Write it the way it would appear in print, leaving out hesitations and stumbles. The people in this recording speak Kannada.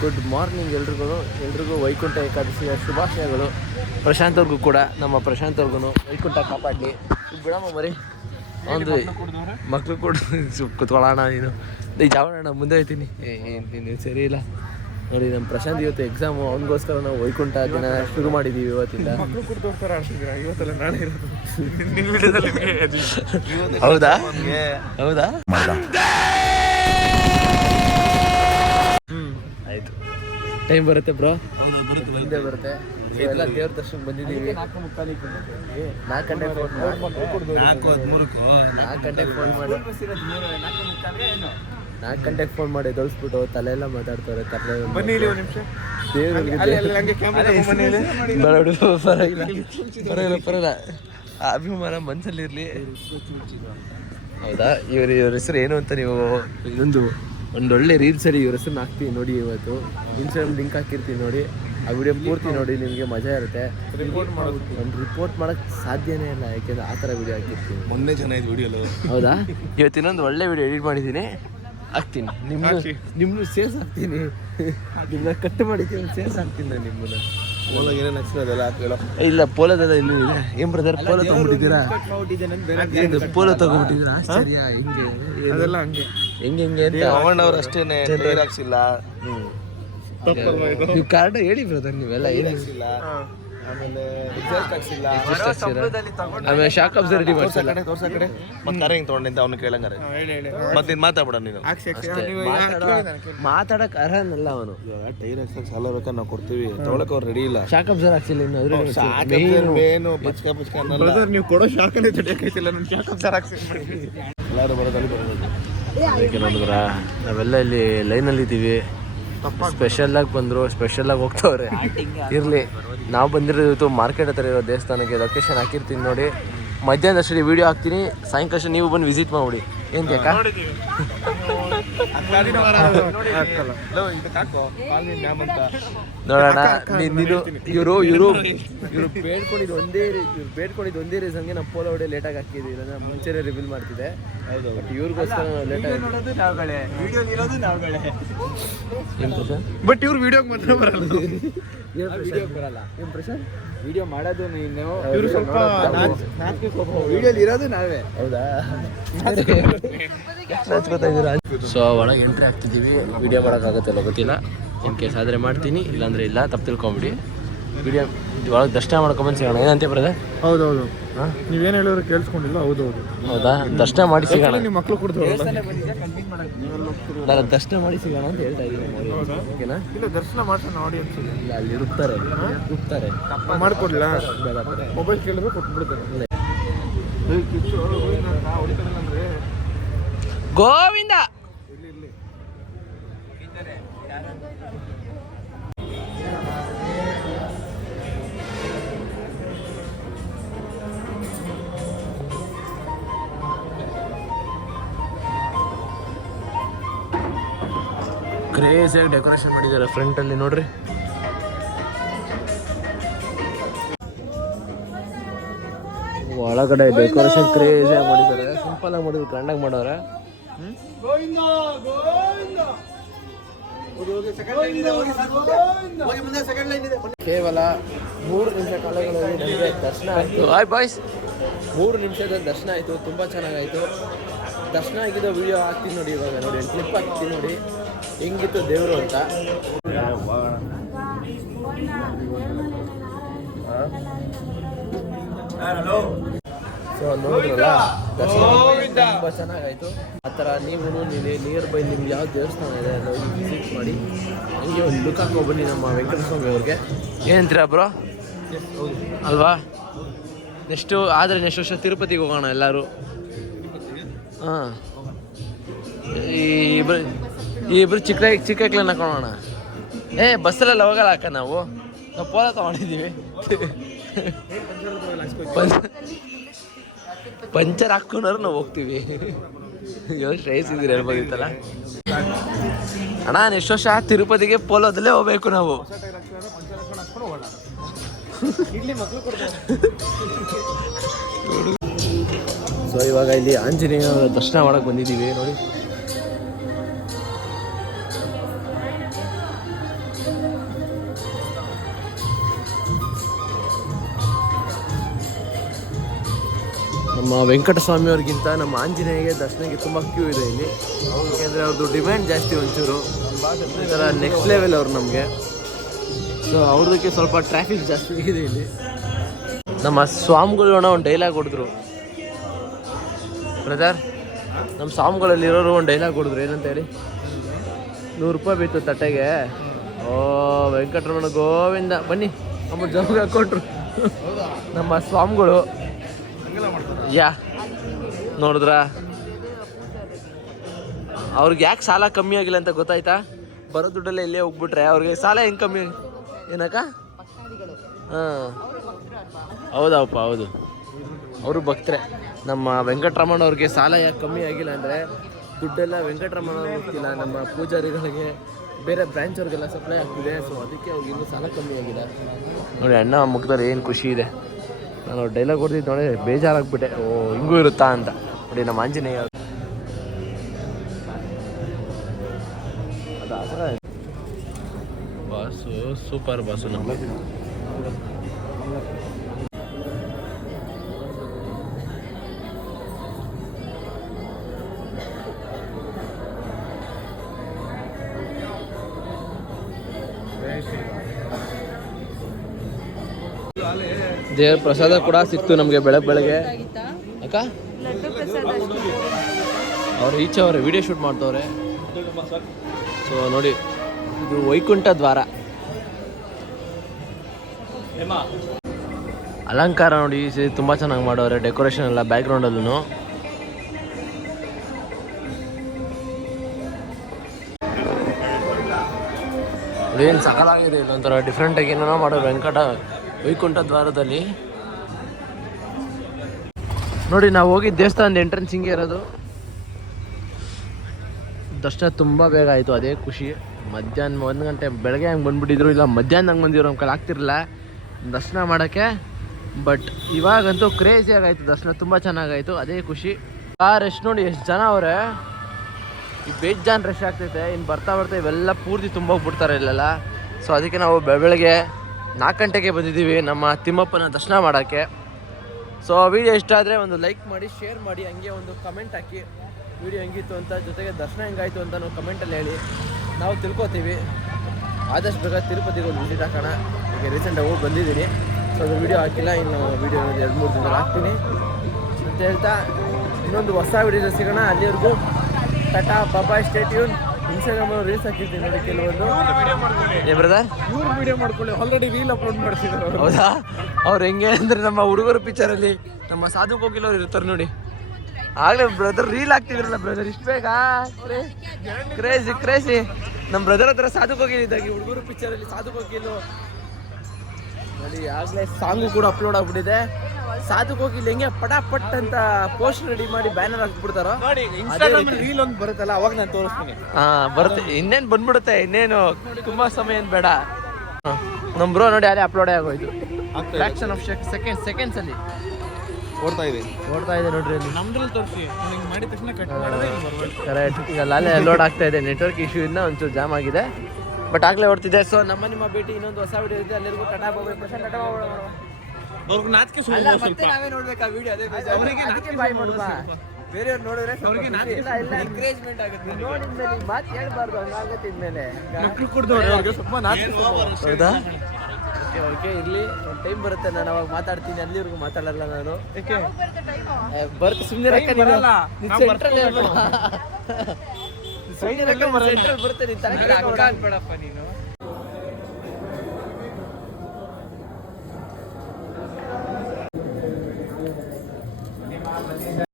ಗುಡ್ ಮಾರ್ನಿಂಗ್ ಎಲ್ರಿಗೂ ವೈಕುಂಠ ಏಕಾದಶಿಯ ಶುಭಾಶಯಗಳು. ಪ್ರಶಾಂತ್ ಅವ್ರಿಗೂ ಕೂಡ, ನಮ್ಮ ಪ್ರಶಾಂತ್ ಅವ್ರಿಗೂ ವೈಕುಂಠ ಕಾಪಾಡಲಿ. ಬಿಡಮ್ಮ ಮರಿ ಒಂದು ಮಕ್ಳು ಕೂಡ ಕುತ್ಕೊಳ್ಳೋಣ. ನೀನು ಜಾವಣ ಮುಂದೆ ಹೋಗ್ತೀನಿ. ನೀನು ಸರಿ ಇಲ್ಲ ನೋಡಿ. ನಮ್ಮ ಪ್ರಶಾಂತ್ ಇವತ್ತು ಎಕ್ಸಾಮು, ಅವನಿಗೋಸ್ಕರ ನಾವು ವೈಕುಂಠ ದಿನ ಶುರು ಮಾಡಿದ್ದೀವಿ ಇವತ್ತಿಂದ. ಹೌದಾ ಹೌದಾ ಆಯ್ತು, ಟೈಮ್ ಬರುತ್ತೆ ಬ್ರೋ. ಹಿಂದೆ ಬರುತ್ತೆ. ಎಲ್ಲ ದೇವ್ರ ದರ್ಶನಕ್ಕೆ ಬಂದಿದ್ದೀವಿ. 4 ಗಂಟೆಗೆ ಫೋನ್ ಮಾಡಿ 4 ಗಂಟೆಗೆ ಫೋನ್ ಮಾಡಿ ಎದೊಳಿಸ್ಬಿಟ್ಟು ತಲೆ ಎಲ್ಲ ಮಾತಾಡ್ತಾರೆ. ಪರವಾಗಿಲ್ಲ, ಅಭಿಮಾನ ಮನಸ್ಸಲ್ಲಿರಲಿ. ಹೌದಾ? ಇವ್ರ ಹೆಸರು ಏನು ಅಂತ ನೀವು ಒಂದೊಳ್ಳೆ ರೀಲ್ಸಲ್ಲಿ ಇವ್ರ ಹೆಸರನ್ನ ಹಾಕ್ತೀವಿ ನೋಡಿ. ಇವತ್ತು ಇನ್ಸ್ಟಾಗ್ರಾಮ್ ಲಿಂಕ್ ಹಾಕಿರ್ತೀವಿ ನೋಡಿ. ಆ ವಿಡಿಯೋ ಪೂರ್ತಿ ನೋಡಿ, ನಿಮಗೆ ಮಜಾ ಇರುತ್ತೆ. ರಿಪೋರ್ಟ್ ಮಾಡೋಕ್ಕೆ ಸಾಧ್ಯನೇ ಇಲ್ಲ, ಯಾಕೆಂದರೆ ಆ ಥರ ವಿಡಿಯೋ ಹಾಕಿರ್ತೀವಿ. ಮೊನ್ನೆ ಚೆನ್ನಾಗಿದ್ದು ವಿಡಿಯೋಲು. ಹೌದಾ? ಇವತ್ತು ಇನ್ನೊಂದು ಒಳ್ಳೆ ವಿಡಿಯೋ ಎಡಿಟ್ ಮಾಡಿದ್ದೀನಿ, ಹಾಕ್ತೀನಿ. ನಿಮ್ಮನ್ನು ಸೇರ್ಸ್ ಹಾಕ್ತೀನಿ. ನಿಮ್ಮನ್ನ ಕಟ್ ಮಾಡಿದ್ದೀನಿ, ಸೇರ್ಸ್ ಹಾಕ್ತೀನಿ ನಾನು ನಿಮ್ಮನ್ನ. ಇಲ್ಲ, ಪೋಲೋದೆಲ್ಲ ಇನ್ನೂ ಇದೆ. ಏನ್ ಬ್ರದರ್, ಪೋಲೋ ತಗೊಂಡ್ಬಿಟ್ಟಿದ್ದೀರಾ? ಪೋಲೋ ತಗೊಂಡ್ಬಿಟ್ಟಿದ್ದೀರಾ? ಆಶ್ಚರ್ಯ. ಹೆಂಗೆ ಅಂತ ಅವಣ್ಣವ್ರು ಅಷ್ಟೇನೆ ಹಾಕ್ಸಿಲ್ಲ. ನೀವು ಕಾರ್ಡ್ ಹೇಳಿ ಬ್ರದರ್, ನೀವೆಲ್ಲ ಏನು ಹಾಕ್ಸಿಲ್ಲ. ಆಮೇಲೆ ಶಾಕ್ ಅಬ್ಸರ್ವ್ ಮಾಡ್ಸಿಲ್ಲ. ಅವ್ನು ಕೇಳಂಗಾರೆ ಮತ್ತೆ ನೀನು ಮಾತಾಡ್ಬಿಡ. ನೀನು ಮಾತಾಡಕ್ ಅರ್ಹನಲ್ಲ ಅವನು. ಟೈರ್ ಹಾಕ್ಸಕ್ ಸಾಲ ಬೇಕಾ ನಾವು ಕೊಡ್ತೀವಿ, ತೊಗೊಳಕ್ ಅವ್ರು ರೆಡಿ ಇಲ್ಲ. ಶಾಕ್ ಅಬ್ಸರ್ವ್ ಹಾಕ್ಸಿಲ್ಲ ಇನ್ನು. ನೀವು ಕೊಡೋ ಶಾಕಲ್ಲಿ ತಡೆಯಕೈತಿಲ್ಲ. ನಾನು ಶಾಕ್ ಅಬ್ಸರ್ವ್ ಹಾಕ್ಸಿ ಎಲ್ಲರೂ ಬರೋದಲ್ಲಿ ಬರ್ಬೋದು. ಅದಕ್ಕೆ ನೋಡಿದ್ರ ನಾವೆಲ್ಲ ಇಲ್ಲಿ ಲೈನಲ್ಲಿ ಇದ್ದೀವಿ. ಸ್ಪೆಷಲಾಗಿ ಬಂದರು, ಸ್ಪೆಷಲಾಗಿ ಹೋಗ್ತವ್ರೆ. ಇರಲಿ, ನಾವು ಬಂದಿರೋದು ಇವತ್ತು ಮಾರ್ಕೆಟ್ ಹತ್ರ ಇರೋ ದೇವಸ್ಥಾನಕ್ಕೆ. ಲೊಕೇಶನ್ ಹಾಕಿರ್ತೀನಿ ನೋಡಿ. ಮಧ್ಯಾಹ್ನದಷ್ಟೇ ವೀಡಿಯೋ ಹಾಕ್ತೀನಿ. ಸಾಯಂಕಾಲ ನೀವು ಬಂದು ವಿಸಿಟ್ ಮಾಡ್ಬಿಡಿ. ಏನು ಬೇಕಾ? ನೋಡೋಣ. ನೀನು ಇವರು ಬೇಡ್ಕೊಂಡಿದ್ದು ಒಂದೇ ರೀಸನ್ಗೆ ನಾವು ಪೋಲೋ ಹೊಡೆ ಲೇಟಾಗಿ ಹಾಕಿದ್ದೀವಿ. ನಾನು ಮುಂಚೆನೇ ರಿವೀಲ್ ಮಾಡ್ತಿದ್ದೆ. ಬಟ್ ಇವ್ರಿಗೋಸ್ಕರ ಲೇಟಾಗಿ. ಬಟ್ ಇವ್ರು ವಿಡಿಯೋಗೆ ಮಾತ್ರ ಬರಲ್ಲ. ಏನು ಪ್ರಶಾಂತ್? ವಿಡಿಯೋ ಮಾಡೋದು ನೀನು, ಇವರು ಸ್ವಲ್ಪ ವಿಡಿಯೋಲಿ ಇರೋದು ನಾವೇ. ಹೌದಾ? ಸೊ ಒಳಗೆ ಎಂಟ್ರಿ ಆಗ್ತಿದ್ದೀವಿ. ವಿಡಿಯೋ ಮಾಡೋಕ್ಕಾಗತ್ತಲ್ಲ ಗೊತ್ತಿಲ್ಲ. ಇನ್ ಕೇಸ್ ಆದರೆ ಮಾಡ್ತೀನಿ, ಇಲ್ಲಾಂದರೆ ಇಲ್ಲ, ತಪ್ಪು ತಿಳ್ಕೊಂಬಿಡಿ. ವಿಡಿಯೋ ಒಳಗೆ ದರ್ಶನ ಮಾಡ್ಕೊಂಬಂದು ಸಿಗೋಣ. ಏನಂತೆ ಬರೋದೆ? ಹೌದೌದು, ನೀವೇನು ಹೇಳಿದ್ರು ಕೇಳಿಸ್ಕೊಂಡಿಲ್ಲ. ಹೌದೌದು. ಹೌದಾ? ದರ್ಶನ ಮಾಡಿ ಸಿಗೋಣ. ನಿಮ್ಮ ಮಕ್ಕಳು ಕೊಡ್ತಾರೆ. ನಾನು ದರ್ಶನ ಮಾಡಿ ಸಿಗೋಣ ಅಂತ ಹೇಳ್ತಾ ಇದ್ದೀನಿ. ಓಕೆನಾ? ಇಲ್ಲ, ದರ್ಶನ ಮಾಡ್ಸೋಣ ಆಡಿಯನ್ಸ್. ಇಲ್ಲ, ಅಲ್ಲಿ ಇರುತ್ತಾರೆ ಮಾಡ್ಕೊಡ್ಲಿಲ್ಲ. ಮೊಬೈಲ್ ಕೇಳಿದ್ರೆ ಕೊಟ್ಬಿಡ್ತಾರೆ. ಗೋವಿಂದ ಕ್ರೇಜಿಯಾಗಿ ಡೆಕೋರೇಷನ್ ಮಾಡಿದ್ದಾರೆ ಫ್ರಂಟಲ್ಲಿ ನೋಡ್ರಿ. ಒಳಗಡೆ ಡೆಕೋರೇಷನ್ ಕ್ರೇಜಿಯಾಗಿ ಮಾಡಿದ್ದಾರೆ. ಸಿಂಪಲ್ ಆಗಿ ಮಾಡಿದ್ರು, ಗ್ರ್ಯಾಂಡಾಗಿ ಮಾಡೋರೆ. ಕೇವಲ 3 ನಿಮಿಷ ಕಾಲಗಳಲ್ಲಿ ನಮಗೆ ದರ್ಶನ ಆಯಿತು. ಹಾಯ್ ಬಾಯ್ಸ್, 3 ನಿಮಿಷದ ದರ್ಶನ ಆಯಿತು. ತುಂಬ ಚೆನ್ನಾಗಾಯಿತು. ದರ್ಶನ ಆಗಿದ್ದು ವಿಡಿಯೋ ಹಾಕ್ತೀನಿ ನೋಡಿ. ಇವಾಗ ನೋಡಿ, ಕ್ಲಿಪ್ ಹಾಕ್ತೀನಿ ನೋಡಿ ಹೆಂಗಿತ್ತು ದೇವರು ಅಂತ. ಸೊ ನೋಡಿದ್ರಲ್ಲ, ದರ್ಶನ ತುಂಬ ಚೆನ್ನಾಗಾಯಿತು. ಆ ಥರ ನೀವು ನಿಯರ್ ಬೈ ನಿಮ್ಗೆ ಯಾವ ದೇವಸ್ಥಾನ ಇದೆ ಅನ್ನೋ ವಿಸಿಟ್ ಮಾಡಿ. ಹಂಗೆ ಒಂದು ಲುಕ್ ಹಾಕೋಗ್ಬನ್ನಿ ನಮ್ಮ ವೆಂಕಟೇಶ್ವರ ಸ್ವಾಮಿ ಅವ್ರಿಗೆ. ಏನಂತೀರಾ ಬ್ರೋ? ಅಲ್ವಾ? ನೆಕ್ಸ್ಟ್ ವರ್ಷ ತಿರುಪತಿಗೆ ಹೋಗೋಣ ಎಲ್ಲರೂ. ಹಾಂ, ಈ ಇಬ್ಬರು ಚಿಕ್ಕ ಹಾಕೋಣ. ಬಸ್ಸಲ್ಲೆಲ್ಲ ಹೋಗಲ್ಲ ಅಕ್ಕ. ನಾವು ಪೋಲ ತೊಗೊಂಡಿದ್ದೀವಿ. ಪಂಚರ್ ಹಾಕೊಂಡ್ರೆ ನಾವು ಹೋಗ್ತೀವಿ. ಯೋಚನೆ ಇದ್ದೀರಿ ಹೇಳ್ಬೋದಿತ್ತಲ್ಲ ಅಣ್ಣ. ನೆಕ್ಸ್ಟ್ ವರ್ಷ ತಿರುಪತಿಗೆ ಪೋಲೋದಲ್ಲೇ ಹೋಗ್ಬೇಕು ನಾವು. ಸೊ ಇವಾಗ ಇಲ್ಲಿ ಆಂಜನೇಯ ದರ್ಶನ ಮಾಡಕ್ಕೆ ಬಂದಿದ್ದೀವಿ ನೋಡಿ. ನಮ್ಮ ವೆಂಕಟಸ್ವಾಮಿ ಅವ್ರಿಗಿಂತ ನಮ್ಮ ಆಂಜನೇಯಗೆ ದರ್ಶನಕ್ಕೆ ತುಂಬ ಕ್ಯೂ ಇದೆ ಇಲ್ಲಿ. ಯಾಕೆಂದರೆ ಅವ್ರದ್ದು ಡಿಮ್ಯಾಂಡ್ ಜಾಸ್ತಿ ಒಂಚೂರು ಈ ಥರ ನೆಕ್ಸ್ಟ್ ಲೆವೆಲ್ ಅವ್ರು ನಮಗೆ. ಸೊ ಅವ್ರದಕ್ಕೆ ಸ್ವಲ್ಪ ಟ್ರಾಫಿಕ್ ಜಾಸ್ತಿ ಇದೆ ಇಲ್ಲಿ. ನಮ್ಮ ಸ್ವಾಮಿಗಳು ಒಂದು ಡೈಲಾಗ್ ಹೊಡೆದ್ರು ಬ್ರದರ್, ನಮ್ಮ ಸ್ವಾಮಿಗಳಲ್ಲಿರೋರು ಒಂದು ಡೈಲಾಗ್ ಹೊಡೆದ್ರು ಏನಂತ ಹೇಳಿ, 100 ರೂಪಾಯಿ ಬಿತ್ತು ತಟ್ಟೆಗೆ. ಓ ವೆಂಕಟರಮಣ ಗೋವಿಂದ ಬನ್ನಿ ನಮ್ಮ ಜೋಗ ಹಾಕೊಂಡ್ರು ನಮ್ಮ ಸ್ವಾಮಿಗಳು. ಯಾ ನೋಡಿದ್ರ ಅವ್ರಿಗೆ ಯಾಕೆ ಸಾಲ ಕಮ್ಮಿ ಆಗಿಲ್ಲ ಅಂತ ಗೊತ್ತಾಯ್ತಾ? ಬರೋ ದುಡ್ಡಲ್ಲೇ ಇಲ್ಲೇ ಹೋಗ್ಬಿಟ್ರೆ ಅವ್ರಿಗೆ ಸಾಲ ಹೆಂಗೆ ಕಮ್ಮಿ ಏನಕ್ಕ? ಹಾಂ ಹೌದಪ್ಪ ಹೌದು, ಅವರು ಭಕ್ತರೆ. ನಮ್ಮ ವೆಂಕಟರಮಣ ಅವ್ರಿಗೆ ಸಾಲ ಯಾಕೆ ಕಮ್ಮಿ ಆಗಿಲ್ಲ ಅಂದರೆ ದುಡ್ಡೆಲ್ಲ ವೆಂಕಟರಮಣ ಹೋಗ್ತಿಲ್ಲ, ನಮ್ಮ ಪೂಜಾರಿಗಳಿಗೆ ಬೇರೆ ಬ್ರ್ಯಾಂಚ್ ಅವ್ರಿಗೆಲ್ಲ ಸಪ್ಲೈ ಆಗ್ತಿದೆ. ಸೊ ಅದಕ್ಕೆ ಅವ್ರಿಗೆ ಇನ್ನೂ ಸಾಲ ಕಮ್ಮಿ ಆಗಿದೆ ನೋಡಿ. ಅಣ್ಣ ಮುಖದಲ್ಲಿ ಏನು ಖುಷಿ ಇದೆ. ನಾನು ಡೈಲಾಗ್ ಹೊಡೆದಿದ್ದು ನೋಡಿ ಬೇಜಾರಾಗ್ಬಿಟ್ಟೆ. ಓ ಹಿಂಗೂ ಇರುತ್ತಾ ಅಂತ ನೋಡಿ. ನಮ್ಮ ಆಂಜನೇಯ ಬಾಸು ಸೂಪರ್ ಬಾಸು ನಮ್ಮ. ದೇವ್ರ ಪ್ರಸಾದ ಕೂಡ ಸಿಕ್ತು ನಮಗೆ ಬೆಳಗ್ಗೆ ಅಕ್ಕ. ಅವ್ರು ಈಚೆ ಅವ್ರೆ ವಿಡಿಯೋ ಶೂಟ್ ಮಾಡ್ತವ್ರೆ. ಸೊ ನೋಡಿ ಇದು ವೈಕುಂಠ ದ್ವಾರ. ಅಲಂಕಾರ ನೋಡಿ ತುಂಬ ಚೆನ್ನಾಗಿ ಮಾಡವ್ರೆ, ಡೆಕೋರೇಷನ್ ಎಲ್ಲ ಬ್ಯಾಕ್ಗ್ರೌಂಡಲ್ಲೂ. ಏನು ಸಕಲಾಗಿದೆ, ಇಲ್ಲೊಂಥರ ಡಿಫ್ರೆಂಟಾಗಿ ಏನೋ ಮಾಡೋರು ವೈಕುಂಠ ದ್ವಾರದಲ್ಲಿ. ನೋಡಿ ನಾವು ಹೋಗಿದ್ದ ದೇವಸ್ಥಾನದ ಎಂಟ್ರೆನ್ಸ್ ಹಿಂಗೆ ಇರೋದು. ದರ್ಶನ ತುಂಬ ಬೇಗ ಆಯಿತು, ಅದೇ ಖುಷಿ. ಮಧ್ಯಾಹ್ನ 1 ಗಂಟೆ ಬೆಳಗ್ಗೆ ಹಂಗೆ ಬಂದುಬಿಟ್ಟಿದ್ರು, ಇಲ್ಲ ಮಧ್ಯಾಹ್ನ ಹಂಗೆ ಬಂದಿರೋ ನಮ್ಮ ಕೈಲಿ ಆಗ್ತಿರಲಿಲ್ಲ ದರ್ಶನ ಮಾಡೋಕ್ಕೆ. ಬಟ್ ಇವಾಗಂತೂ ಕ್ರೇಜಿಯಾಗಿ ಆಯಿತು ದರ್ಶನ, ತುಂಬ ಚೆನ್ನಾಗಾಯಿತು, ಅದೇ ಖುಷಿ. ರಶ್ ನೋಡಿ ಎಷ್ಟು ಜನ ಅವರೇ, ಈ ಬೇಜಾನ್ ರಶ್ ಆಗ್ತೈತೆ. ಇನ್ನು ಬರ್ತಾ ಇವೆಲ್ಲ ಪೂರ್ತಿ ತುಂಬ ಹೋಗ್ಬಿಡ್ತಾರೆ ಇಲ್ಲೆಲ್ಲ. ಸೊ ಅದಕ್ಕೆ ನಾವು ಬೆಳಗ್ಗೆ 4 ಗಂಟೆಗೆ ಬಂದಿದ್ದೀವಿ ನಮ್ಮ ತಿಮ್ಮಪ್ಪನ ದರ್ಶನ ಮಾಡೋಕ್ಕೆ. ಸೊ ವಿಡಿಯೋ ಇಷ್ಟ ಆದರೆ ಒಂದು ಲೈಕ್ ಮಾಡಿ, ಶೇರ್ ಮಾಡಿ, ಹಂಗೆ ಒಂದು ಕಮೆಂಟ್ ಹಾಕಿ ವಿಡಿಯೋ ಹೆಂಗಿತ್ತು ಅಂತ, ಜೊತೆಗೆ ದರ್ಶನ ಹೆಂಗಾಯಿತು ಅಂತ ನಾವು ಕಮೆಂಟಲ್ಲಿ ಹೇಳಿ, ನಾವು ತಿಳ್ಕೊತೀವಿ. ಆದಷ್ಟು ಬೇಗ ತಿರುಪತಿಗೆ ಒಂದು ವಿಸಿಟ್ ಹಾಕೋಣ. ಈಗ ರೀಸೆಂಟಾಗಿ ಹೋಗಿ ಬಂದಿದ್ದೀನಿ. ಸೊ ಅದು ವಿಡಿಯೋ ಹಾಕಿಲ್ಲ, ಇನ್ನು ವಿಡಿಯೋ 2-3 ದಿನ ಹಾಕ್ತೀನಿ ಅಂತ ಹೇಳ್ತಾ ಇನ್ನೊಂದು ಹೊಸ ವಿಡಿಯೋ ಸಿಗೋಣ. ಅಲ್ಲಿವರೆಗೂ ಟಾಟಾ ಬಾಬಾ, ಸ್ಟೇ ಟ್ಯೂನ್. ಇನ್ಸ್ಟಾಗ್ರಾಮ್ ರೀಲ್ಸ್ ಹಾಕಿರ್ತೀನಿ ನೋಡಿ ಕೆಲವೊಂದು. ಏನು ಬ್ರದರ್? ವಿಡಿಯೋ ಮಾಡ್ಕೊಳ್ಳಿ, ಆಲ್ರೆಡಿ ರೀಲ್ ಅಪ್ಲೋಡ್ ಮಾಡ್ತಿದ್ದಾರೆ. ಹೌದಾ? ಅವ್ರು ಹೆಂಗೆ ಅಂದರೆ ನಮ್ಮ ಹುಡುಗರು ಪಿಕ್ಚರಲ್ಲಿ ನಮ್ಮ ಸಾಧು ಕೋಕಿಲವ್ರು ಇರ್ತಾರೆ ನೋಡಿ. ಆಗಲೇ ಬ್ರದರ್ ರೀಲ್ ಆಗ್ತಿದ್ರಲ್ಲ ಬ್ರದರ್, ಇಷ್ಟು ಬೇಗ ಕ್ರೇಜಿ. ನಮ್ಮ ಬ್ರದರ್ ಹತ್ರ ಸಾಧು ಕೋಕಿಲ್ ಇದ್ದಾಗೆ ಹುಡುಗರು ಪಿಕ್ಚರಲ್ಲಿ ಸಾಧು ಕೋಕಿಲು ನೋಡಿ. ಆಗಲೇ ಸಾಂಗು ಕೂಡ ಅಪ್ಲೋಡ್ ಆಗ್ಬಿಟ್ಟಿದೆ. ಸಾಧು ಕೋಕಿಲ್ ಹೆಂಗೆ ಪಟಾಪಟ್ ಅಂತ ಪೋಸ್ಟ್ ರೆಡಿ ಮಾಡಿ ಬ್ಯಾನರ್ ಹಾಕ್ಬಿಡ್ತಾರೋ ರೀಲ್ ಒಂದು ಬರುತ್ತಲ್ಲ, ಅವಾಗ ನಾನು ತೋರಿಸ್ತೀನಿ. ಬರುತ್ತೆ, ಇನ್ನೇನು ಬಂದ್ಬಿಡುತ್ತೆ, ಇನ್ನೇನು ತುಂಬ ಸಮಯ ಏನು ಬೇಡ. ನಮ್ಮ ಬ್ರೋ ನೋಡಿ ಅದೇ ಅಪ್ಲೋಡೇ ಆಗೋಯ್ತು. ಫ್ರಾಕ್ಷನ್ ಆಫ್ ಸೆಕೆಂಡ್ಸ್ ಅಲ್ಲಿ ಓಡ್ತಾ ಇದೆ ನೋಡ್ರಿ ಅಲ್ಲಿ. ನಮ್ದ್ರಲ್ಲಿ ತೋರಿಸಿ ಮಾಡಿದ ತಕ್ಷಣ ಕಟ್ ಮಾಡಿದ್ರೆ ಕರೆಕ್ಟ್. ಈಗ ಅಲ್ಲೇ ಲೋಡ್ ಆಗ್ತಾ ಇದೆ, ನೆಟ್ವರ್ಕ್ ಇಶ್ಯೂ ಇಂದ ಒಂಚೂರು ಜಾಮ್ ಆಗಿದೆ, ಬಟ್ ಆಗಲೇ ಓಡ್ತಿದೆ. ಸೊ ನಿಮ್ಮ ಭೇಟಿ ಇನ್ನೊಂದು ಹೊಸ ವಿಡಿಯೋ ಇದೆ. ಅಲ್ಲಿಗೂ ಟಾಟಾ ಬಾಬಾ. ಅವ್ರಿಗೆ ನಾಚಿಕೆ ನಾವೇ ನೋಡ್ಬೇಕಾ ವಿಡಿಯೋ? ಅದೇ ಬಾಯ್ ಮಾಡುವ ಬೇರೆಯವ್ರು ನೋಡಿದ್ರೆ ಅವ್ರಿಗೆ ಎನ್ಕರೇಜ್ಮೆಂಟ್ ಆಗುತ್ತೆ. ನೋಡಿದ್ಮೇಲೆ ಮಾತು ಹೇಳ್ಬಾರ್ದು, ಹಂಗಾಗತ್ತೆ. ಇದ್ಮೇಲೆ ಸ್ವಲ್ಪ ನಾಚಿಕೆ. ಹೌದಾ? ಓಕೆ ಇರಲಿ, ಒಂದು ಟೈಮ್ ಬರುತ್ತೆ, ನಾನು ಅವಾಗ ಮಾತಾಡ್ತೀನಿ. ಅಲ್ಲಿವರೆಗೂ ಮಾತಾಡಲ್ಲ ನಾನು. ಬರ್ತ ಸುಮ್ಮನೆ ಸೆಂಟ್ರಲ್ ಬರುತ್ತೆ. ನೀನು